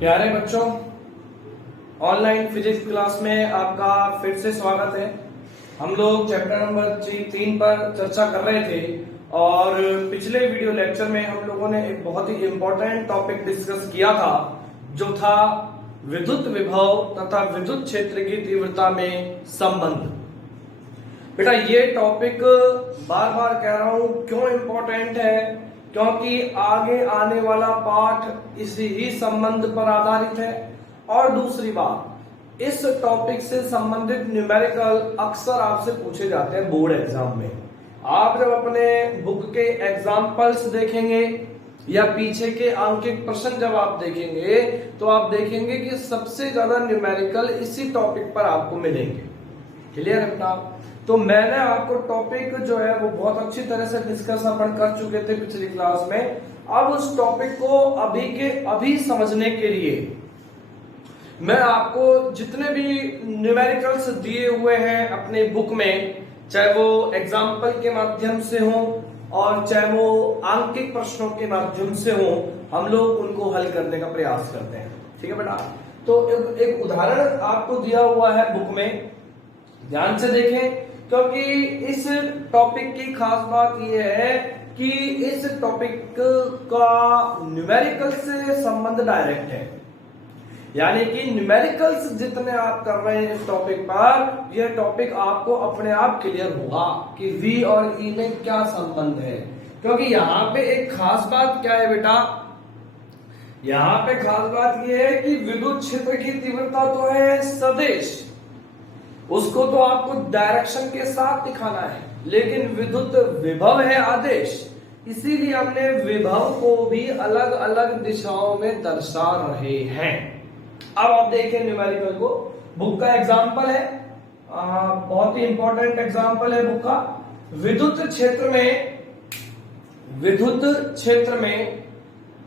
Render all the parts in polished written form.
प्यारे बच्चों, online physics class में आपका फिर से स्वागत है। हम लोग चैप्टर नंबर 3 पर चर्चा कर रहे थे और पिछले वीडियो लेक्चर में हम लोगों ने एक बहुत ही इंपॉर्टेंट टॉपिक डिस्कस किया था, जो था विद्युत विभव तथा विद्युत क्षेत्र की तीव्रता में संबंध। बेटा, ये टॉपिक बार बार कह रहा हूं क्यों इंपॉर्टेंट है, क्योंकि आगे आने वाला पाठ इसी ही संबंध पर आधारित है। और दूसरी बात, इस टॉपिक से संबंधित न्यूमेरिकल अक्सर आपसे पूछे जाते हैं बोर्ड एग्जाम में। आप जब अपने बुक के एग्जाम्पल्स देखेंगे या पीछे के अंकित प्रश्न जब आप देखेंगे तो आप देखेंगे कि सबसे ज्यादा न्यूमेरिकल इसी टॉपिक पर आपको मिलेंगे। क्लियर है बेटा? तो मैंने आपको टॉपिक जो है वो बहुत अच्छी तरह से डिस्कस अपन कर चुके थे पिछली क्लास में। अब उस टॉपिक को अभी के अभी समझने के लिए मैं आपको जितने भी न्यूमेरिकल्स दिए हुए हैं अपने बुक में, चाहे वो एग्जाम्पल के माध्यम से हो और चाहे वो आंकिक प्रश्नों के माध्यम से हो, हम लोग उनको हल करने का प्रयास करते हैं। ठीक है बेटा? तो एक उदाहरण आपको दिया हुआ है बुक में, ध्यान से देखें, क्योंकि इस टॉपिक की खास बात यह है कि इस टॉपिक का न्यूमेरिकल से संबंध डायरेक्ट है। यानी कि न्यूमेरिकल्स जितने आप कर रहे हैं इस टॉपिक पर, यह टॉपिक आपको अपने आप क्लियर होगा कि V और E में क्या संबंध है। क्योंकि यहाँ पे एक खास बात क्या है बेटा, यहाँ पे खास बात यह है कि विद्युत क्षेत्र की तीव्रता तो है सदिश, उसको तो आपको डायरेक्शन के साथ दिखाना है, लेकिन विद्युत विभव है आदेश, इसीलिए हमने विभव को भी अलग अलग दिशाओं में दर्शा रहे हैं। अब आप देखें न्यूमेरिकल को, बुक का एग्जाम्पल है, बहुत ही इंपॉर्टेंट एग्जाम्पल है बुक का। विद्युत क्षेत्र में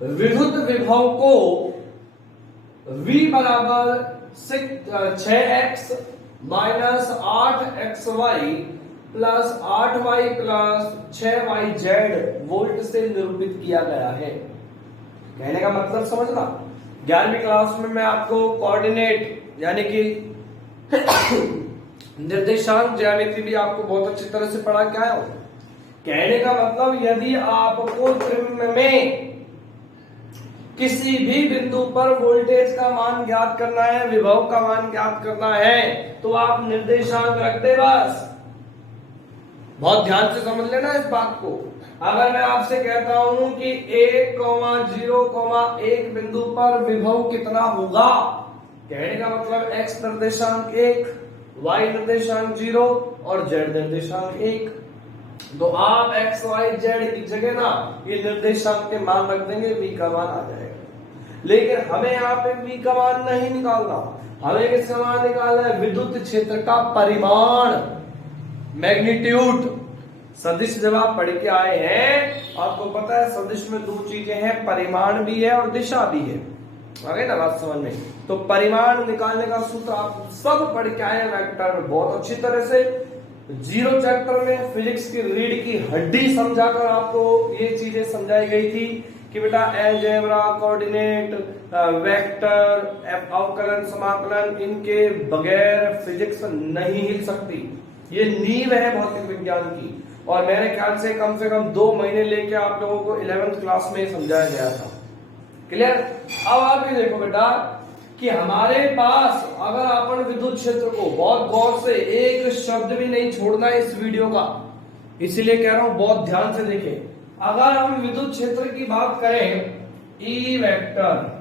विद्युत विभव को V बराबर 6x minus 8xy plus 8y plus 6yz volt से निरूपित किया गया है। कहने का मतलब समझना, 11वीं क्लास में मैं आपको कोऑर्डिनेट यानी कि निर्देशांक ज्यामिति भी आपको बहुत अच्छी तरह से पढ़ा के आया हूं। कहने का मतलब, यदि आपको त्रिज्य में किसी भी बिंदु पर वोल्टेज का मान ज्ञात करना है, विभव का मान ज्ञात करना है, तो आप निर्देशांक रख दे बस। बहुत ध्यान से समझ लेना इस बात को। अगर मैं आपसे कहता हूं कि 1,0,1 बिंदु पर विभव कितना होगा, कहने का मतलब x निर्देशांक 1, y निर्देशांक 0 और z निर्देशांक 1। तो आप x, y, z की जगह ना ये निर्देशांक के मान रख देंगे, v का मान आ जाएगा। लेकिन हमें यहाँ पे v का मान नहीं निकालना, हमें किसका मान निकालना है? विद्युत क्षेत्र का परिमाण, मैग्नीट्यूड। सदिश जब आप पढ़ के आए हैं, आपको पता है सदिश में दो चीजें हैं, परिमाण भी है और दिशा भी है। आ गई ना बात समझ में? तो परिमाण निकालने का सूत्र आप सब पढ़ के आए वेक्टर में बहुत अच्छी तरह से। 0 चैप्टर में फिजिक्स की रीढ़ की हड्डी समझाकर आपको ये चीजें समझाई गई थी कि बेटा अलजेब्रा, कोऑर्डिनेट, वेक्टर, अवकलन, समाकलन, इनके बगैर फिजिक्स नहीं हिल सकती। ये नींव है भौतिक विज्ञान की, और मेरे ख्याल से कम 2 महीने लेके आप लोगों को 11वीं क्लास में समझाया गया था। क्लियर? अब आप ये देखो बेटा कि हमारे पास, अगर अपन विद्युत क्षेत्र को बहुत गौर से, एक शब्द भी नहीं छोड़ना है इस वीडियो का, इसीलिए कह रहा हूं बहुत ध्यान से देखें। अगर हम विद्युत क्षेत्र की बात करें, E वेक्टर,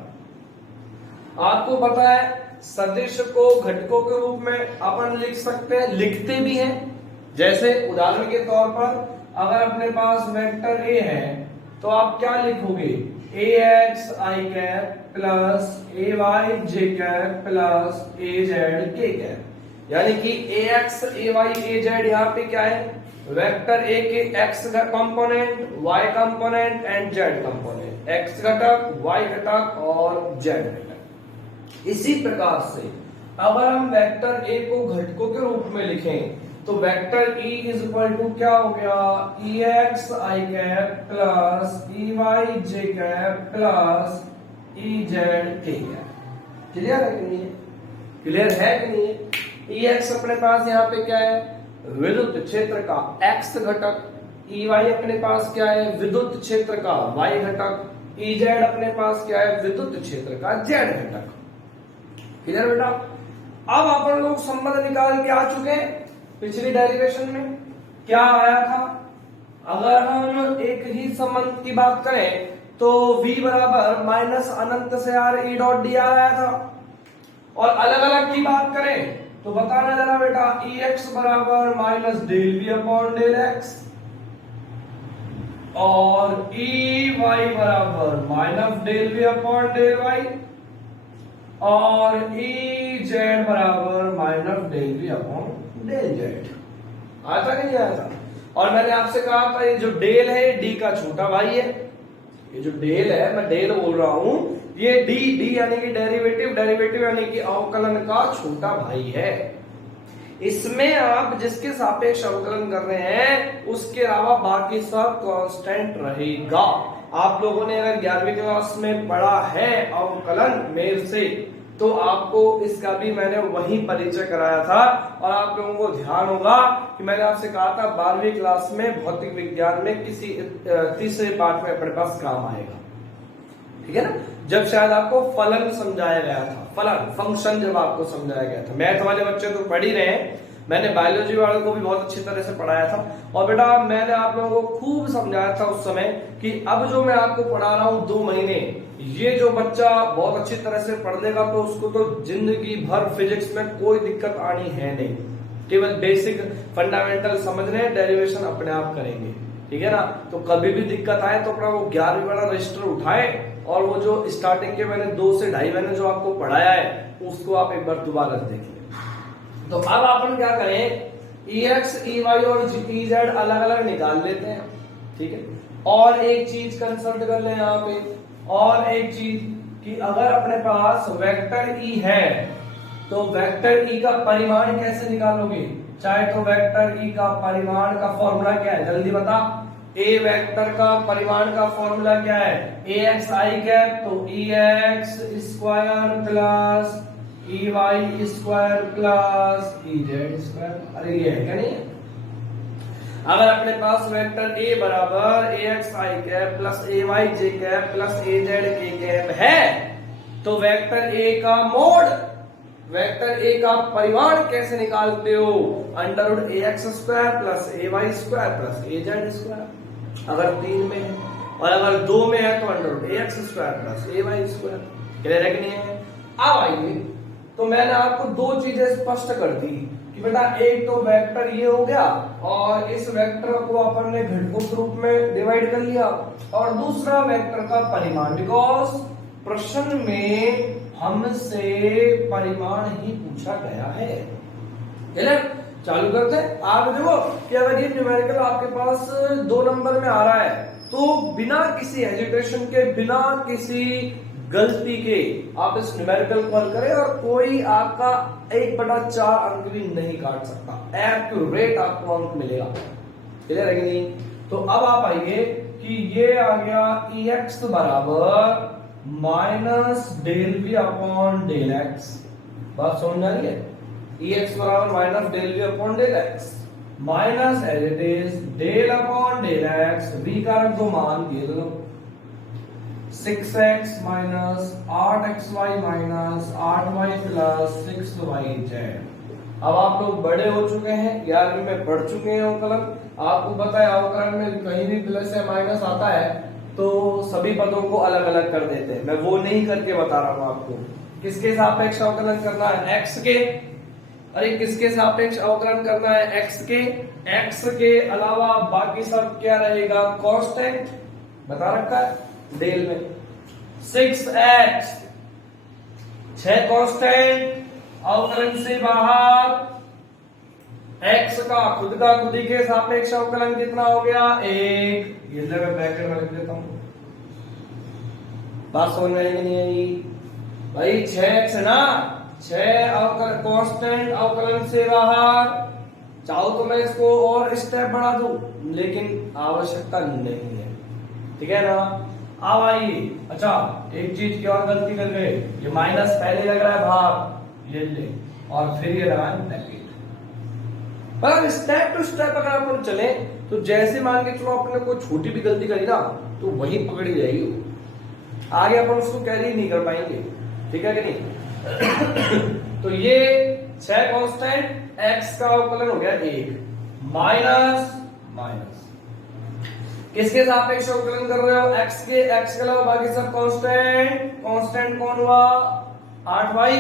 आपको पता है सदिश को घटकों के रूप में अपन लिख सकते हैं, लिखते भी हैं। जैसे उदाहरण के तौर पर, अगर अपने पास वेक्टर A है तो आप क्या लिखोगे? ax i cap plus ay j cap plus az k cap. यानी कि ax ay az यहाँ पे क्या है? वेक्टर A के x component, y component and z component, x घटक, y घटक और z घटक। इसी प्रकार से अगर हम वेक्टर A को घटकों के रूप में लिखें तो vector E is equal to क्या हो गया? ex i cap plus ey j cap plus E Z K cap. Clear है कि नहीं है? क्लियर है कि नहीं है? ई एक्स अपने पास यहाँ पे क्या है, विद्युत क्षेत्र का एक्स घटक, ई वाई अपने पास क्या है, विद्युत क्षेत्र का वाई घटक, ई जेड अपने पास क्या है, विद्युत क्षेत्र का जेड घटक। क्लियर बेटा? अब अपन लोग संबंध निकाल के आ चुके हैं। पिछली डेरिवेशन में क्या आया था, अगर हम एक ही संबंध की बात करें तो v बराबर माइनस अनंत से r e डॉट डी आया था, और अलग अलग की बात करें तो बताना जरा बेटा, ई एक्स बराबर minus del V upon del X, और ई वाई बराबर minus del V upon del Y, और ई जेड बराबर minus del V upon del Z. आता कि नहीं आया था? और मैंने आपसे कहा था ये जो डेल है डी का छोटा भाई है, ये जो डेल है, मैं डेल बोल रहा हूं, ये डी यानी कि डेरिवेटिव, डेरिवेटिव यानी कि अवकलन का छोटा भाई है। इसमें आप जिसके सापेक्ष अवकलन कर रहे हैं उसके अलावा बाकी सब कांस्टेंट रहेगा। आप लोगों ने अगर 11वीं क्लास में पढ़ा है अवकलन मेर से, तो आपको इसका भी मैंने वही परिचय कराया था, और आप लोगों को ध्यान होगा कि मैंने आपसे कहा था 12वीं क्लास में भौतिक विज्ञान में किसी तीसरे पार्ट में अपने पास काम आएगा, ठीक है ना, जब शायद आपको फलन समझाया गया था, फलन फंक्शन जब आपको समझाया गया था। मैथ वाले बच्चे तो पढ़ ही रहे हैं, मैंने बायोलॉजी वालों को भी बहुत अच्छी तरह से पढ़ाया था, और बेटा मैंने आप लोगों को खूब समझाया था उस समय कि अब जो मैं आपको पढ़ा रहा हूं 2 महीने, ये जो बच्चा बहुत अच्छी तरह से पढ़ लेगा तो उसको तो जिंदगी भर फिजिक्स में कोई दिक्कत आनी है नहीं, केवल बेसिक फंडामेंटल समझने, डेरिवेशन अपने आप करेंगे, ठीक है ना। तो कभी भी दिक्कत आए तो अपना वो 11वीं वाला रजिस्टर उठाए, और वो जो स्टार्टिंग के मैंने 2 से 2.5 महीने जो आपको पढ़ाया है उसको आप एक बार दोबारा देख लें। तो अब अपन क्या करें, ई एक्स, ई वाई और ई जेड अलग अलग निकाल लेते हैं, ठीक है। और एक चीज कंसल्ट कर लें यहाँ पे, और एक चीज कि अगर अपने पास वेक्टर ई है तो वेक्टर ई का परिमाण कैसे निकालोगे, चाहे तो वेक्टर ई का परिमाण का फॉर्मूला क्या है, जल्दी बता। ए वेक्टर का परिमाण का फॉर्मूला क्या है, ए एक्स आई कैप, तो E X square plus E Y square plus E Z square. अरे ये है क्या, नहीं है? अगर अपने पास वेक्टर ए बराबर ए x I cap plus A Y J cap plus A Z के कैप है, तो वेक्टर ए का मोड, वेक्टर ए का परिमाण कैसे निकालते हो, अंडर रूट ए एक्स स्क्वायर प्लस ए वाई स्क्वायर प्लस ए जेड स्क्वायर, अगर 3 में है, और अगर 2 में है तो अंडर रूट ए एक्स स्क्वायर प्लस ए वाई स्क्वायर। क्लियर है कि नहीं है? अब आइए, तो मैंने आपको 2 चीजें स्पष्ट कर दी कि बेटा एक तो वेक्टर ये हो गया, और इस वेक्टर को अपन ने घटकों के रूप में डिवाइड कर लिया, और दूसरा वेक्टर का परिमाण, बिकॉज प्रश्न में हमसे परिमाण ही पूछा गया है। क्लियर? चालू करते हैं। आप देखो कि अगर ये न्यूमेरिकल आपके पास 2 नंबर में आ रहा है तो बिना किसी हेजिटेशन के, बिना किसी गलती के आप इस न्यूमेरिकल को हल करें, और कोई आपका 1/4 अंक भी नहीं काट सकता, एक्यूरेट आपको अंक मिलेगा। क्लियर है कि नहीं? तो अब आप आइए कि ये आ गया ई एक्स बराबर minus del V upon del X. बात समझ आ रही है? ई एक्स बराबर minus del V upon del X, minus as it is del upon del X, V का रख दो मान, ये दो 6x minus 8xy minus 8y plus 6yz। अब आप लोग बड़े हो चुके हैं, 11वीं में पढ़ चुके हैं अवकलन, आपको पता है अवकलन में कहीं भी प्लस या माइनस आता है तो सभी पदों को अलग अलग कर देते हैं। मैं वो नहीं करके बता रहा हूं आपको। किसके सापेक्ष अवकलन करना है, x के। अरे किसके सापेक्ष अवकलन करना है, x के। x के अलावा बाकी सब क्या रहेगा, कांस्टेंट बता रखा है डेल में। 6x 6 कांस्टेंट, अवकलन से बाहर x का खुद का खुद ही के सापेक्ष अवकलन कितना हो गया, 1। ये मैं ब्रैकेट में लिख देता हूं, बात समझ में आई नहीं आई भाई। 6x है ना, 6 अवकलन कांस्टेंट अवकलन से बाहर। चाहो तो मैं इसको और स्टेप बढ़ा दूं, लेकिन आवश्यकता नहीं है, ठीक है ना। अब आइए, अच्छा एक चीज की और गलती कर गए, ये माइनस पहले लग रहा है भाग, ये ले, और फिर ये लगा नेगेटिव। पर स्टेप टू स्टेप अगर अपन चले तो जैसे मान के चलो अपने कोई छोटी भी गलती करी ना तो वही पकड़ी जाएगी वो, आगे अपन उसको कैरी नहीं कर पाएंगे, ठीक है कि नहीं। तो ये 6 कांस्टेंट, एक्स का अवकलन हो गया 1, माइनस माइनस किसके सापेक्ष अवकलन कर रहे हो, एक्स के, एक्स के अलावा बाकी सब कांस्टेंट, कांस्टेंट कौन हुआ 8y,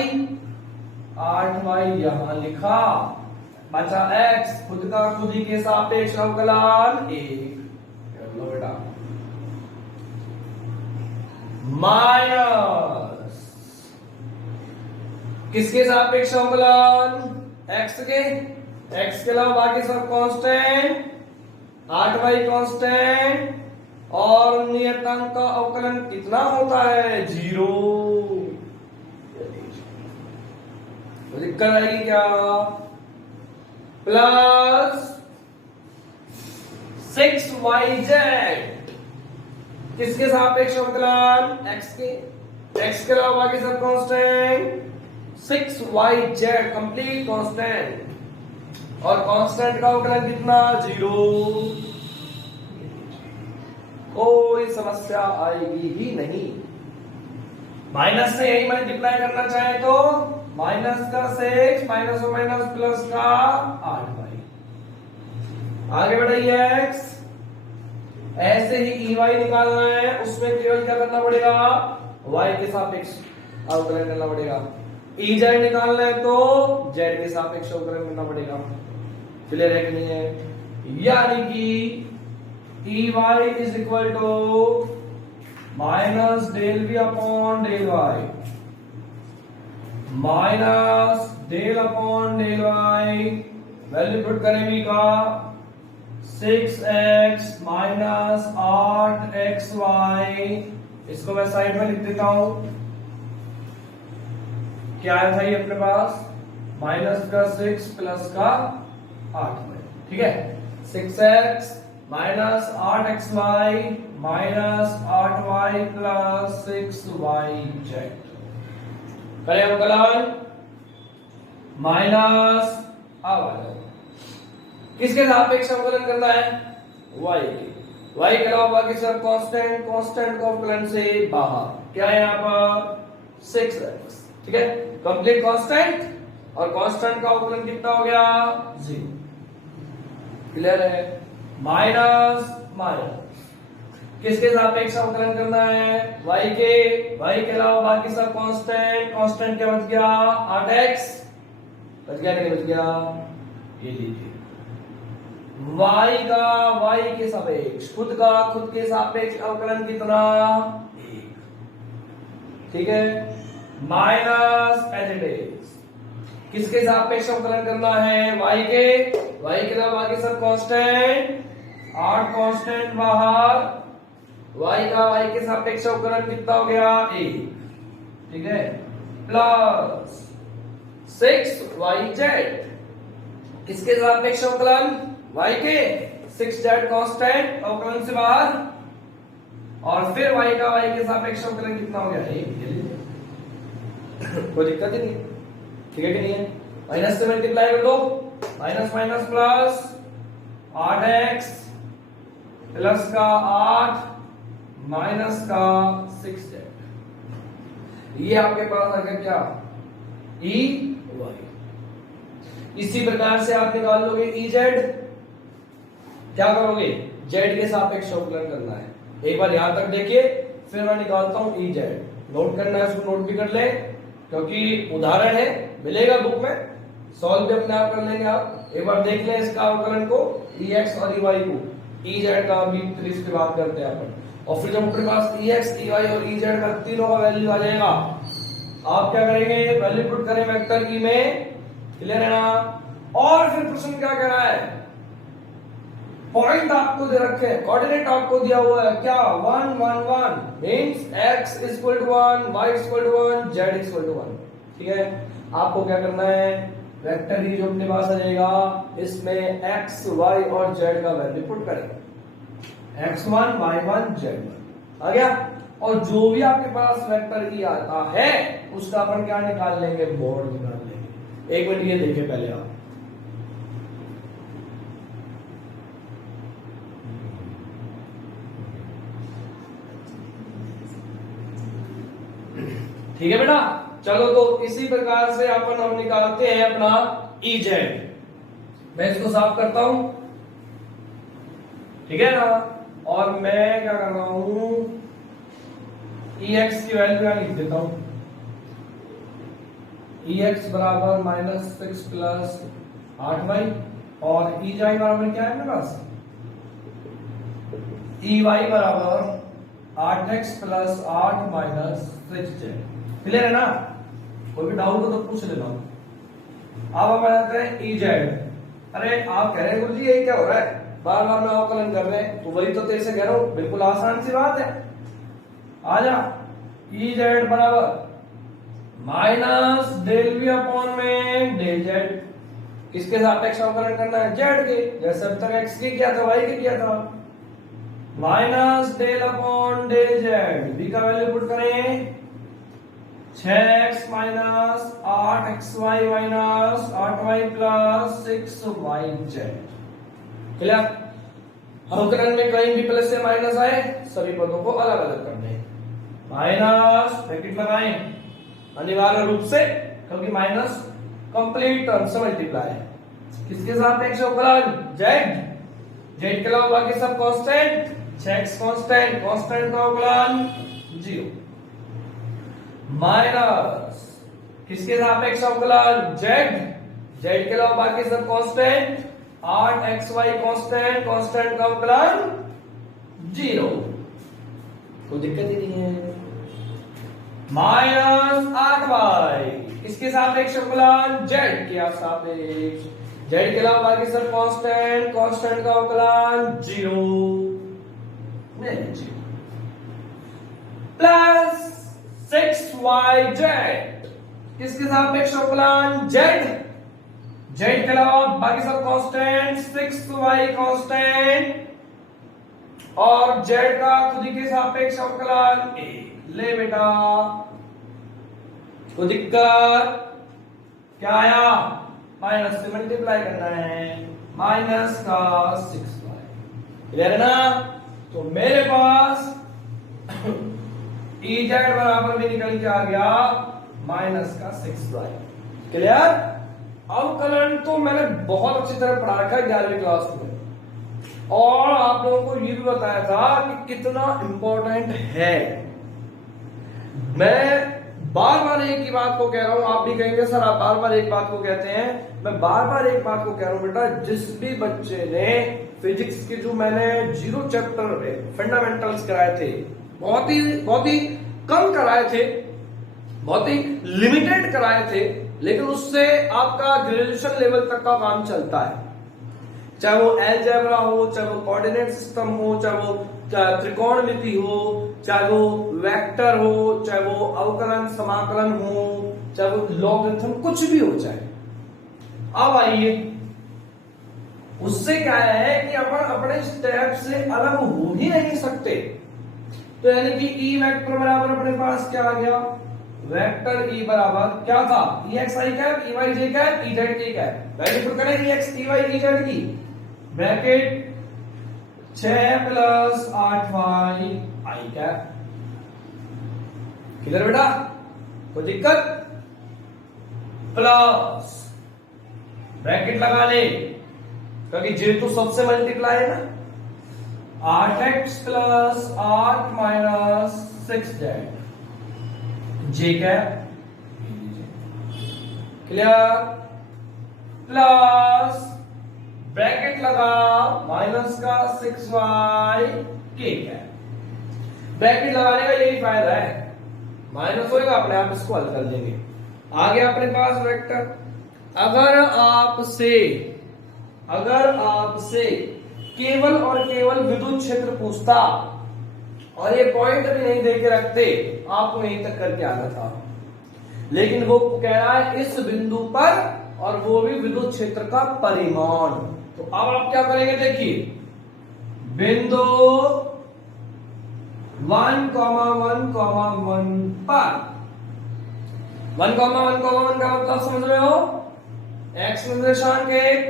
8y यहां लिखा, बचा x, खुद का खुद ही के सापेक्ष अवकलन 1, बेटा माइनस किसके सापेक्ष अवकलन, x के, x के अलावा बाकी सब कांस्टेंट, 8y कांस्टेंट, और नियतांक का अवकलन कितना होता है 0। तो दिक्कत आएगी क्या, प्लस 6yz किसके सापेक्ष अवकलन, x के, x के अलावा बाकी सब कांस्टेंट, 6yz कंप्लीट कांस्टेंट, और कांस्टेंट का अवकलन कितना 0। कोई समस्या आएगी ही नहीं। माइनस से यही मल्टीप्लाई करना चाहे तो माइनस का 6 माइनस और माइनस प्लस का 8y, आगे बढ़ाइए x, ऐसे ही ey निकालना है, उसमें केवल क्या करना पड़ेगा y के सापेक्ष अवकलन करना पड़ेगा, ez निकालना है तो z के सापेक्ष अवकलन करना पड़ेगा, क्लियर है कि नहीं है। यानी कि ey is equal to minus del v upon del y, minus del upon del y, value put करें v का 6x माइनस 8xy, इसको मैं साइड में लिख देता हूं, क्या है भाई अपने पास माइनस का 6 प्लस का 8y, ठीक है, 6x minus 8xy minus 8y plus 6yz, करें अवकलन माइनस, अब किसके सापेक्ष अवकलन करना है y के, y के अलावा बाकी सब कांस्टेंट, कांस्टेंट को अवकलन से बाहर, क्या है यहाँ पर 6x, ठीक है, कंप्लीट कांस्टेंट, और कांस्टेंट का अवकलन कितना हो गया 0, क्लियर है, माइनस माइनस किसके सापेक्ष अवकलन करना है y के, y के अलावा बाकी सब कांस्टेंट, कांस्टेंट क्या बच गया 8x, बच गया नहीं बच गया, ये लीजिए y का y के सापेक्ष, खुद का खुद के सापेक्ष अवकलन कितना 1, ठीक है, माइनस एज इट इज किसके सापेक्ष अवकलन करना है y के, y के अलावा बाकी सब कांस्टेंट, 8 कांस्टेंट बाहर, y का y के सापेक्ष अवकलन कितना हो गया 1, ठीक है, प्लस 6yz किसके सापेक्ष अवकलन y के, 6z कांस्टेंट अवकलन से बाहर, और फिर y का y के सापेक्ष अवकलन कितना हो गया 1, कोई दिक्कत ही नहीं, ठीक है कि नहीं है, माइनस से मल्टीप्लाई कर दो, minus minus plus 8x plus का 8 माइनस का 6z, ये आपके पास आ गया क्या ई वाई। इसी प्रकार से आप निकाल लोगे ई जेड, क्या करोगे जेड के सापेक्ष अवकलन करना है, एक बार यहां तक देखिए फिर मैं निकालता हूं ई जेड, नोट करना है उसको नोट भी कर ले, क्योंकि उदाहरण है मिलेगा बुक में, सॉल्व भी अपने आप कर लेंगे आप, एक बार देख लें इसका अवकलन को ई एक्स और ई वाई को, ई जेड का भी फिर इसके बात करते हैं अपन, और फिर जब अपने पास ई एक्स ई वाई और ई जेड का तीनों का वैल्यू आ जाएगा, आप क्या करेंगे वैल्यू पुट करें वेक्टर ई में, क्लियर है ना, और फिर प्रश्न क्या कह रहा है, पॉइंट आपको दे रखे हैं, कोऑर्डिनेट आपको दिया हुआ है क्या 1 1 1 means x is equal to 1, y is equal to 1, z is equal to 1, ठीक है, आपको क्या करना है वेक्टर ही जो अपने पास आ जाएगा इसमें x y और z का वैल्यू पुट करें, x1 y1 z1, आ गया। और जो भी आपके पास वेक्टर ई आता है उसका अपन क्या निकाल लेंगे, मोड निकाल लेंगे। एक मिनट ये देखिए पहले आप, ठीक है बेटा। चलो तो इसी प्रकार से अपन हम निकालते हैं अपना ई जेड। मैं इसको साफ करता हूं, ठीक है ना। और मैं क्या कर रहा हूं, ई एक्स की वैल्यू यहां लिख देता हूं। ई एक्स बराबर -6 प्लस 8y, और ई वाई बराबर क्या है मेरे पास, ई वाई बराबर 8x plus 8 minus 6z। Clear है ना, कोई भी डाउट हो तो पूछ लेना। अब हम आ जाते हैं ई जेड। अरे आप कह रहे हैं गुरु जी ये क्या हो रहा है, बार बार में अवकलन कर रहे हैं, तो वही तो तेरे से कह रहा हूं, बिल्कुल आसान सी बात है। आ जा, ई जेड बराबर माइनस डेल वी अपॉन में डेल जेड। किसके सापेक्ष अवकलन करना है, जेड के। जैसे अब तक एक्स के किया था, वाई के किया था। Minus del upon del Z, B का वैल्यू पुट करें 6x minus 8xy minus 8y plus 6yz। Clear. अवकलन में कहीं भी प्लस से माइनस आए सभी पदों को अलग अलग करने, माइनस ब्रैकेट लगाएं अनिवार्य रूप से, क्योंकि माइनस कंप्लीट टर्म से मल्टीप्लाई है। किसके सापेक्ष अवकलन, जेड। जेड के अलावा बाकी सब कांस्टेंट, 6x कांस्टेंट, कांस्टेंट का अवकलन 0। माइनस किसके सापेक्ष अवकलन, जेड। जेड के अलावा बाकी सब कांस्टेंट, 8xy कांस्टेंट, कांस्टेंट का अवकलन 0। कोई दिक्कत ही नहीं है। माइनस 8y किसके सापेक्ष अवकलन, जेड के सापेक्ष। जेड के अलावा बाकी सब कांस्टेंट, कांस्टेंट का अवकलन 0 प्लस 6yz किसके सापेक्ष अवकलन, जेड। जेड के अलावा बाकी सब कांस्टेंट, 6y कांस्टेंट, और जेड का खुद के सापेक्ष अवकलन 1। ले बेटा, कोई दिक्कत क्या आया, माइनस से मल्टीप्लाई करना है, माइनस का 6y। क्लियर है ना। तो मेरे पास ई जेड बराबर भी निकल के आ गया माइनस का 6y। क्लियर। अवकलन तो मैंने बहुत अच्छी तरह पढ़ा रखा है 11वीं क्लास में, और आप लोगों को ये भी बताया था कि कितना इंपॉर्टेंट है। मैं बार बार एक ही बात को कह रहा हूं, आप भी कहेंगे सर आप बार बार एक बात को कहते हैं। मैं बार बार एक बात को कह रहा हूं बेटा, जिस भी बच्चे ने फिजिक्स के जो मैंने 0 चैप्टर फंडामेंटल्स कराए थे, बहुत ही कम कराए थे, बहुत ही लिमिटेड कराए थे, लेकिन उससे आपका ग्रेजुएशन लेवल तक का काम चलता है। चाहे वो अलजेब्रा हो, चाहे वो कोऑर्डिनेट सिस्टम हो, चाहे वो त्रिकोणमिति हो, चाहे वो वेक्टर हो, चाहे वो अवकलन समाकलन हो, चाहे वो लॉगरिथम, कुछ भी हो जाए। अब आइए, उससे क्या है कि अपन अपने स्टेप से अलग हो ही नहीं सकते। तो यानी कि ई वेक्टर बराबर अपने पास क्या आ गया, वेक्टर ई बराबर क्या था, E X I cap, E Y J cap, E Z के कैप। वैल्यू पुट करें E X E Y E Z की, bracket 6 plus 8y I cap. किधर बेटा, कोई दिक्कत, प्लस ब्रैकेट लगा ले, क्योंकि जे तो सबसे मल्टीप्लाई है ना, 8x प्लस 8 माइनस 6z जे कैप। क्लियर। प्लस ब्रैकेट लगा माइनस का 6y के कैप। ब्रैकेट लगाने का यही फायदा है, माइनस होएगा अपने आप इसको हल कर देंगे। आगे अपने पास वेक्टर, अगर आपसे केवल और केवल विद्युत क्षेत्र पूछता और ये पॉइंट भी नहीं देके रखते, आपको यहीं तक करके आना था, लेकिन वो कह रहा है इस बिंदु पर, और वो भी विद्युत क्षेत्र का परिमाण। तो अब आप क्या करेंगे, देखिए बिंदु 1, 1, 1 पर 1, 1, 1 का मतलब समझ रहे हो? x निर्देशांक 1,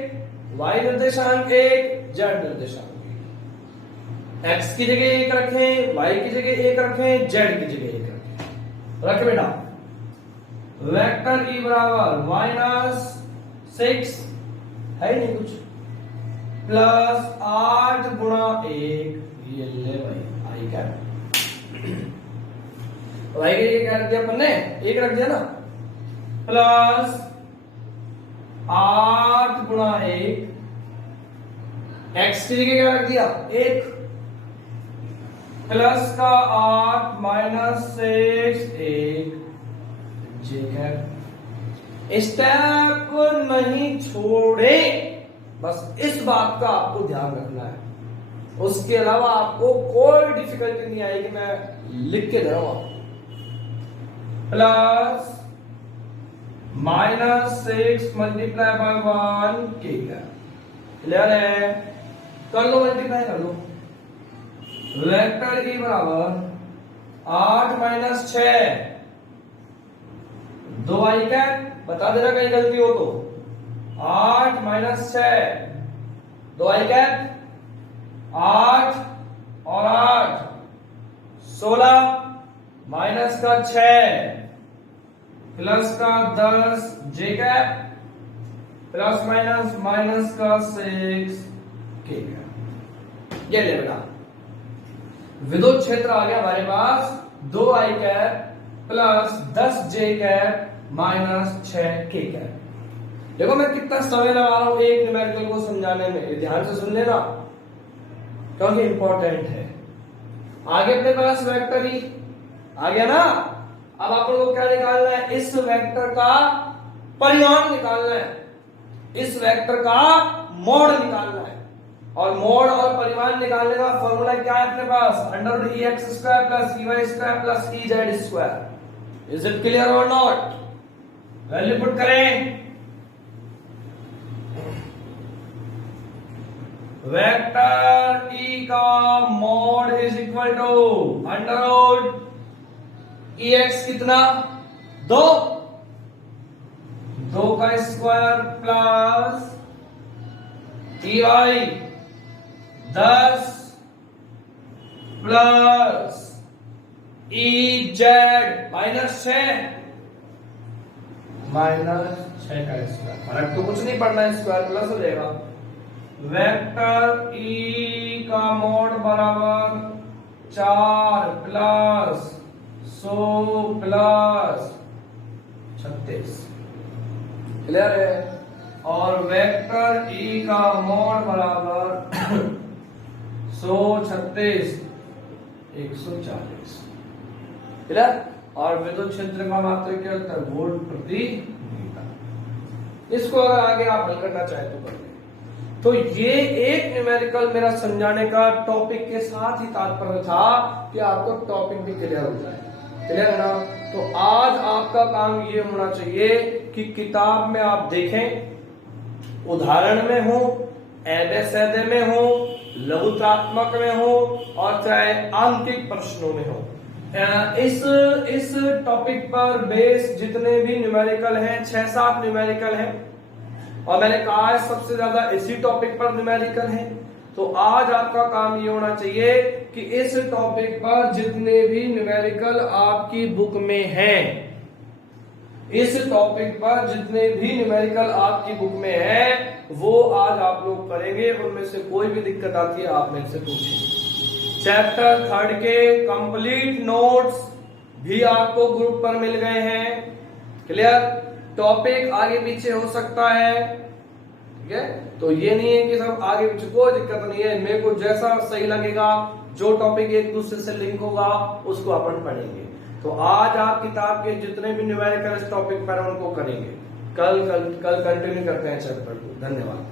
y निर्देशांक 1, z निर्देशांक 1। x की जगह 1 रखें, y की जगह 1 रखें, z की जगह 1 रखें। रखे बेटा। वेक्टर e बराबर -6 है नहीं कुछ, प्लस 8 गुणा 1, ये ले भाई आई क्या y के लिए क्या रख दिया अपन ने? 1 रख दिया ना, प्लस 8 गुणा 1, x की जगह क्या रख दिया? 1, प्लस का 8 -6 1, स्टेप नहीं छोड़े, बस इस बात का आपको ध्यान रखना है। उसके अलावा आपको कोई डिफिकल्टी नहीं आएगी, मैं लिख के दे रहा हूं। प्लस -6 मल्टीप्लाई बाय 1 ठीक है, क्लियर है? कर लो, मल्टीप्लाई कर लो। वेक्टर e बराबर 8 - 6 2 आई क्या, बता देना कहीं गलती हो तो। 8 - 6 2 आई क्या, 8 और 8 16, माइनस का 6 प्लस का 10 जे कैप, प्लस माइनस माइनस का 6 के कैप। ये ले बेटा, विद्युत क्षेत्र आ गया हमारे पास 2 आई कैप प्लस 10 जे कैप माइनस 6 के कैप। देखो मैं कितना समय लगा रहा हूं एक न्यूमेरिकल को समझाने में, ध्यान से सुन लेना क्योंकि इंपॉर्टेंट है। आगे अपने पास वेक्टर ही आ गया ना। अब आप लोगों को क्या निकालना है? इस वेक्टर का परिमाण निकालना है, इस वेक्टर का मोड निकालना है। और मोड और परिमाण निकालने का फॉर्मूला क्या है अपने पास? √EX² plus EY² plus EZ²। Is it clear or not? Value put करें। वेक्टर E का mod is equal to √EX कितना? 2 का square plus EY 10 plus EZ -6 का स्क्वायर। फर्क तो कुछ नहीं पड़ना, स्क्वायर प्लस हो जाएगा। वेक्टर E का मोड बराबर 4 प्लस 100 प्लस 36, क्लियर है? और वेक्टर E का मोड बराबर 136 140, क्लियर? और विद्युत क्षेत्र का मात्रक क्या होता है? वोल्ट प्रति मीटर। इसको अगर आगे आप हल करना चाहे तो कर लें। तो ये एक न्यूमेरिकल मेरा समझाने का टॉपिक के साथ ही तात्पर्य था कि आपको टॉपिक भी क्लियर हो जाए, क्लियर है ना? तो आज आपका काम ये होना चाहिए कि किताब में आप देखें, उदाहरण में हो, एबे में हो, लघुत्रात्मक में हो और चाहे आंतरिक प्रश्नों में हो, इस टॉपिक पर बेस जितने भी न्यूमेरिकल हैं 6-7 न्यूमेरिकल हैं। और मैंने कहा है सबसे ज्यादा इसी टॉपिक पर न्यूमेरिकल है। तो आज आपका काम ये होना चाहिए कि इस टॉपिक पर जितने भी न्यूमेरिकल आपकी बुक में हैं, इस टॉपिक पर जितने भी न्यूमेरिकल आपकी बुक में है वो आज आप लोग करेंगे। उनमें से कोई भी दिक्कत आती है आप मेरे से पूछिए। चैप्टर 3 के कंप्लीट नोट्स भी आपको ग्रुप पर मिल गए हैं, क्लियर? टॉपिक आगे पीछे हो सकता है, ठीक है? तो ये नहीं है कि सब आगे पीछे, कोई दिक्कत नहीं है। मेरे को जैसा सही लगेगा, जो टॉपिक एक दूसरे से लिंक होगा उसको अपन पढ़ेंगे। तो आज आप किताब के जितने भी न्यूमेरिकल इस टॉपिक पर उनको करेंगे। कल कंटिन्यू करते हैं चैप्टर को। धन्यवाद।